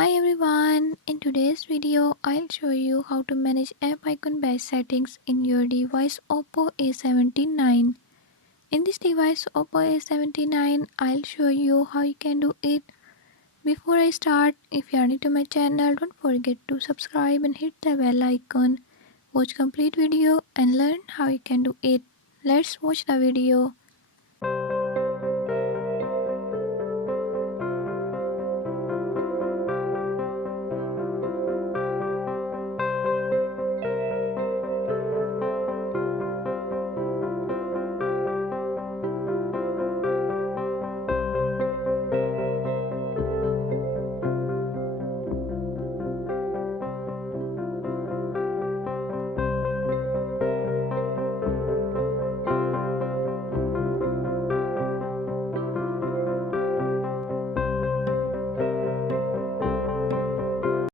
Hi everyone, in today's video I'll show you how to manage app icon batch settings in your device Oppo A79. In this device Oppo A79 I'll show you how you can do it. Before I start, if you are new to my channel, don't forget to subscribe and hit the bell icon. Watch complete video and learn how you can do it. Let's watch the video.